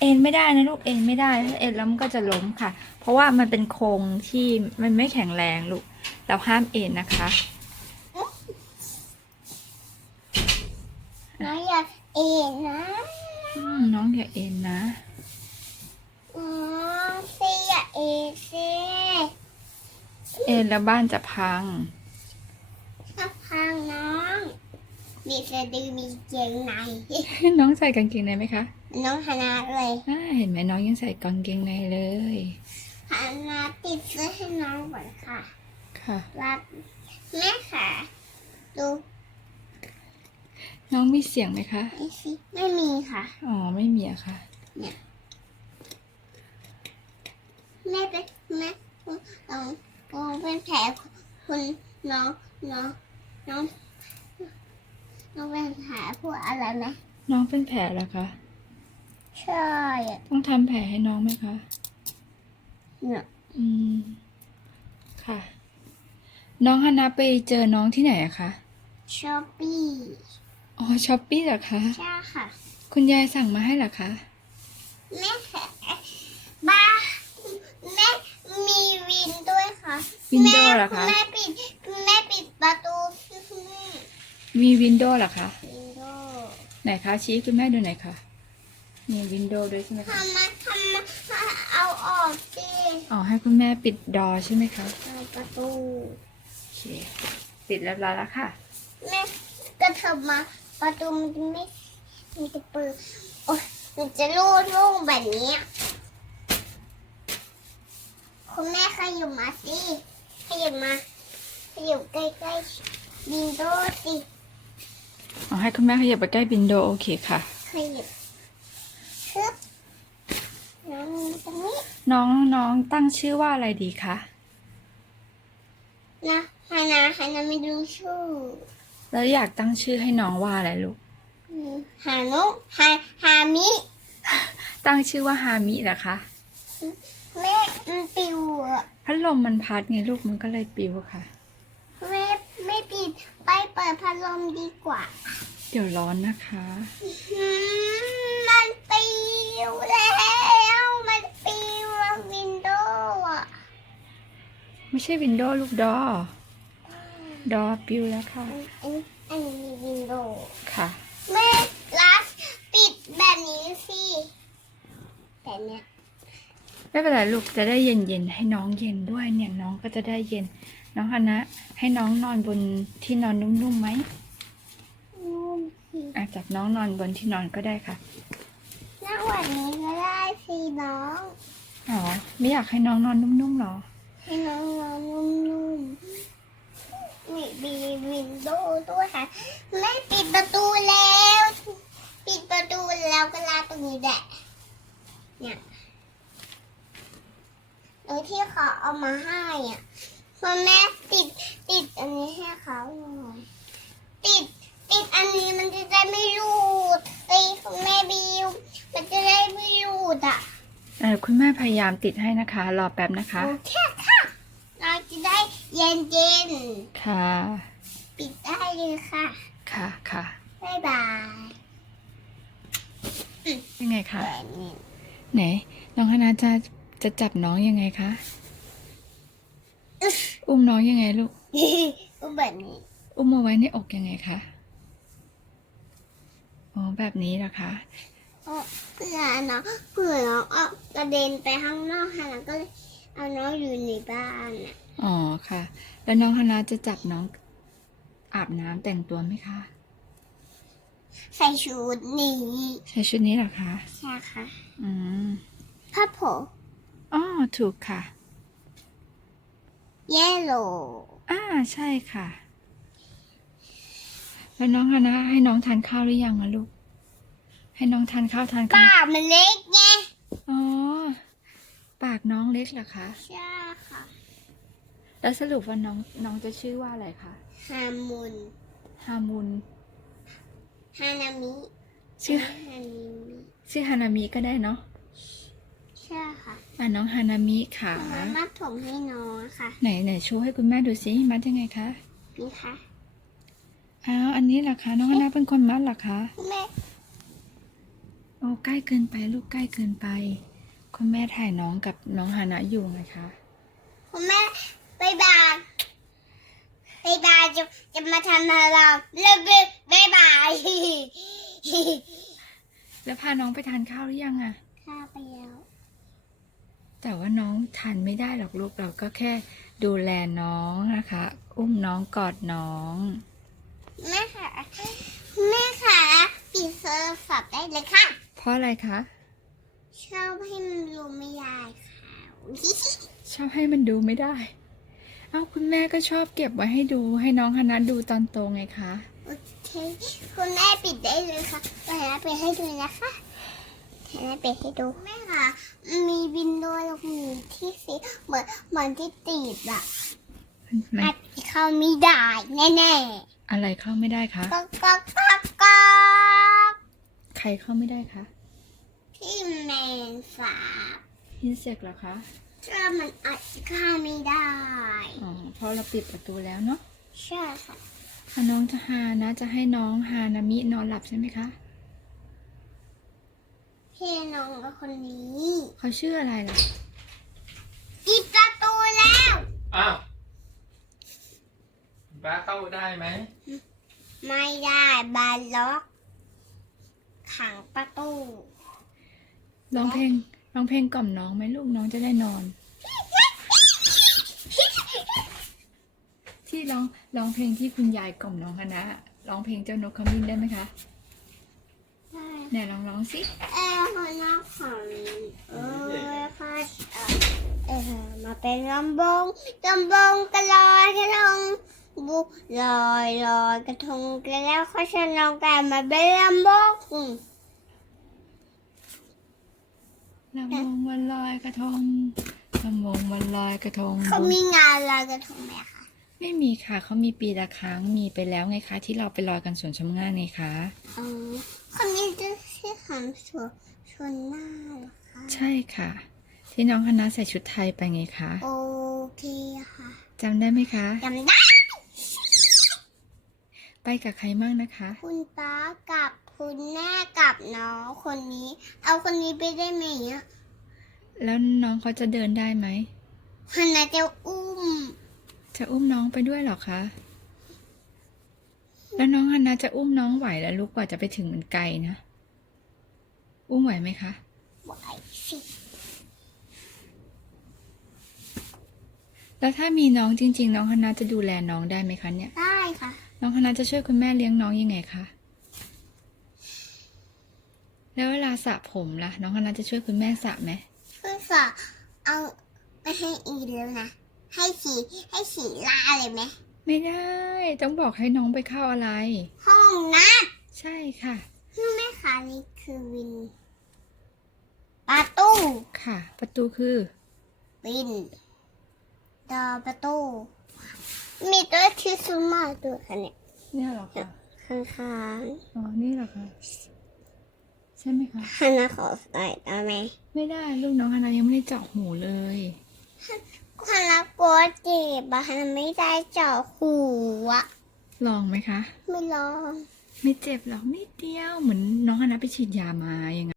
เอ็นไม่ได้นะลูกเอ็นไม่ได้ถ้าเอ็นแล้วมันก็จะล้มค่ะ เพราะว่ามันเป็นโครงที่มันไม่แข็งแรงลูกเราห้ามเอ็นนะคะน้องอยากเองนะอืมน้องอย่าเอ็นนะอ๋อซีอยากเองซีเอ็นแล้วบ้านจะพัง ถ้าพังน้อง มีสะดือมีเกงใน น้องใส่กางเกงในไหมคะน้องฮานาเลยอ่าเห็นไหมน้องยังใส่กางเกงในเลย ฮานาติดเสื้อให้น้องก่อนค่ะค่ะ รับแม่ค่ะ ดูน้องมีเสียงไหมคะนี่สิไม่มีค่ะ อ๋อ ไม่มีอะค่ะ แม่เป็นแม่ลองลองเป็นแผลคุณน้องน้องน้อง น้องเป็นแผลพูดอะไรไหมน้องเป็นแผลเหรอคะใช่อะต้องทำแผลให้น้องไหมคะเนี่ยอืมค่ะ น้องฮานาไปเจอน้องที่ไหนอะคะชอปปี้อ๋อช้อปปี้เหรอคะใช่ค่ะ คุณยายสั่งมาให้เหรอคะแม่ค่ะบ้าแม่มีวินด้วยค่ะวินโดว์เหรอคะแม่ปิดแม่ปิดประตู มีวินโดว์เหรอคะวินโดว์ไหนคะชี้คุณแม่ดูหน่อยค่ะ มีวินโดว์ด้วยใช่ไหมคะ ทำมาทำมาเอาออกสิอ๋อให้คุณแม่ปิดดอใช่ไหมคะเอาประตูโอเคปิดเรียบร้อยแล้วค่ะ แม่กระเถิบมาประตูมันจะไม่มีกระปือโอ้ยมันจะรูดลูกแบบนี้คุณแม่ขยับมาสิขยับมาขยับใกล้ๆวินโดว์สิ อ๋อให้คุณแม่ขยับไปใกล้วินโดว์โอเคค่ะ ขยับฮึบน้องตรงนี้น้องน้องตั้งชื่อว่าอะไรดีคะนะฮานาฮานาไม่รู้ชื่อแล้วอยากตั้งชื่อให้น้องว่าอะไรลูกอืมฮานุฮาฮามิตั้งชื่อว่าฮามิเหรอคะแม่มันปิวอะ พัดลมมันพัดไงลูกมันก็เลยปลิวค่ะแม่ ไม่ปิดไปเปิดพัดลมดีกว่า เดี๋ยวร้อนนะคะอืมมันปิวแล้วมันปิววินโดว์อะไม่ใช่วินโดว์ลูกดอ ดอปลิวแล้วค่ะ อันอันนี้วินโดว์ค่ะ แม่ลัสปิดแบบนี้สิแต่เนี้ย ไม่เป็นไรลูกจะได้เย็นเย็นๆให้น้องเย็นด้วยเนี่ยน้องก็จะได้เย็น น้องคณะให้น้องนอนบนที่นอนนุ่มๆไหมนุ่มสิอาจับน้องนอนบนที่นอนก็ได้ค่ะนั่งแบบนี้ก็ได้สิน้อง อ๋อไม่อยากให้น้องนอนนุ่มๆหรอ ให้น้องนอนนุ่มๆมีมีวินโดว์ด้วยค่ะแม่ปิดประตูแล้ว ปิดประตูแล้วก็ลากตรงนี้แหละเนี่ย โดยที่เขาเอามาให้อะพอแม่ติดติดอันนี้ให้เขาหน่อยติดติดอันนี้มันจะได้ไม่รูดไอ้ยของแม่บิวมันจะได้ไม่รูดอะเออคุณแม่พยายามติดให้นะคะ รอแป๊บนะคะ โอเคค่ะเราจะได้เย็นเย็นค่ะๆปิดได้เลยค่ะ ค่ะค่ะบ๊ายบายยังไงคะแบบนี้ไหนน้องคณะจะ จะจับน้องยังไงคะ อุ้มน้องยังไงลูกก็แบบนี้ อุ้มมาไว้ในอกยังไงคะ อ๋อแบบนี้เหรอคะเพื่อน้องเพื่อน้องเอากระเด็นไปข้างนอกค่ะแล้วก็เลยเอาน้องอยู่ในบ้านน่ะ อ๋อค่ะ แล้วน้องคณะจะจับน้องอาบน้ำแต่งตัวไหมคะ ใส่ชุดนี้ใช้ชุดนี้เหรอคะ ใช่ค่ะ อืมผ้าโผ อ๋อถูกค่ะเยลโล่อ่าใช่ค่ะ แล้วน้องคณะให้น้องทานข้าวหรือยังอะลูก ให้น้องทานข้าวทานกัปากมันเล็กไงอ๋อ ปากน้องเล็กเหรอคะ ใช่ค่ะแล้วสรุปว่าน้องน้องจะชื่อว่าอะไรคะฮามุนฮามุน ฮานามิชื่อ ฮานามิชื่อฮานามิก็ได้เนาะใช่ค่ะอ่าน้องฮานามิค่ะมามัดผมให้น้องค่ะ ไหนไหนโชว์ให้คุณแม่ดูสิมัดยังไงคะ นี่ค่ะ อ้าวอันนี้เหรอคะ น้องฮานาเป็นคนมัดเหรอคะ แม่โอ้ใกล้เกินไปลูกใกล้เกินไป คุณแม่ถ่ายน้องกับน้องฮานะอยู่ไงคะ คุณแม่บายบายบายบายจะจะมาทำอะไรเราเลิกบายบายแล้วพาน้องไปทานข้าวหรือยังอะ ข้าไปแล้ว แต่ว่าน้องทานไม่ได้หรอกลูกเราก็แค่ดูแลน้องนะคะ อุ้มน้องกอดน้อง แม่ค่ะ แม่ค่ะปิดโทรศัพท์ได้เลยค่ะ เพราะอะไรคะชอบให้มันรู้ไม่ได้ค่ะชอบให้มันดูไม่ได้ เอ้าคุณแม่ก็ชอบเก็บไว้ให้ดูให้น้องฮานะดูตอนโตไงคะ โอเค คุณแม่ปิดได้เลยค่ะแม่ปิดให้ดูนะคะ แม่ปิดให้ดูแม่ค่ะ มีวินโดว์แล้วมีที่สีเหมือนเหมือนที่ติดอะมันอาจจะเข้าไม่ได้แน่อะไรเข้าไม่ได้คะ ๆก็ก็ก็ก็ใครเข้าไม่ได้คะพี่แมงสาบพินเสกเหรอคะเชื่อมันอาจจะเข้าไม่ได้ อ๋อเพราะเราปิดประตูแล้วเนาะใช่ค่ะถ้าน้องจะฮานะจะให้น้องฮานามินอนหลับใช่ไหมคะ พี่น้องกับคนนี้เขาชื่ออะไรล่ะปิดประตูแล้วอ้าวบ้าเข้าได้ไหม ไม่ได้บานล็อก ขังประตูร้องเพลงร้องเพลงกล่อมน้องไหมลูกน้องจะได้นอน ที่ร้องร้องเพลงที่คุณยายกล่อมน้องคณะร้องเพลงเจ้านกขมิ้นได้ไหมคะใช่ไหนลองร้องสิ เออคนนอก ของเออค่ะเออมาเป็นลำบงลำบงกระลอยกระทงบุลอยลอยกระทงกันแล้วเขาชนองกันมาเป็นลำบงลำวงวันลอยกระทงลำวงวันลอยกระทงเขามีงานลอยกระทงไหมคะ ไม่มีค่ะเขามีปีละครั้งมีไปแล้วไงคะ ที่เราไปลอยกันสวนชมงานไงคะอ๋อเขามีจะชื่อคำสวนชวนหน้าเหรอคะใช่ค่ะ ที่น้องคณะใส่ชุดไทยไปไงคะโอเคค่ะจำได้ไหมคะจำได้ ไปกับใครมั่งนะคะ คุณป้ากับคุณแม่กับน้องคนนี้ เอาคนนี้ไปได้ไหมอะแล้วน้องเขาจะเดินได้ไหมคนน่าจะอุ้ม จะอุ้มน้องไปด้วยเหรอคะ แล้วน้องฮันนาจะอุ้มน้องไหวแล้วลูกกว่าจะไปถึงมันไกลนะ อุ้มไหวไหมคะ ไหวสิ แล้วถ้ามีน้องจริง ๆ น้องฮันนาจะดูแลน้องได้ไหมคะเนี่ย ได้ค่ะ น้องฮันนาจะช่วยคุณแม่เลี้ยงน้องยังไงคะ แล้วเวลาสระผมล่ะ น้องฮันนาจะช่วยคุณแม่สระไหมเพื่อสอเอาไปให้อีแล้วนะ ให้สีให้สีลาเลยไหมไม่ได้ ต้องบอกให้น้องไปเข้าอะไร ห้องน้ใช่ค่ะำแม่คะนี่คือวิน ประตู ค่ะ ประตูคือ วินดอประตู มีตัวที่สมาร์ทด้วยค่ะเนี่ยเนี่ยเหรอคะข้างอ๋อ นี่เหรอคะใช่ไหมคะๆฮันนาขอใส่ได้ไหมไม่ได้ลูกน้องฮันนายังไม่ได้เจาะหูเลย ฮันนากลัวเจ็บอะฮันนาไม่ได้เจาะหูอะลองไหมคะ ไม่ลอง ไม่เจ็บหรอกนิดเดียวเหมือนน้องฮันนาไปฉีดยามาอย่างไง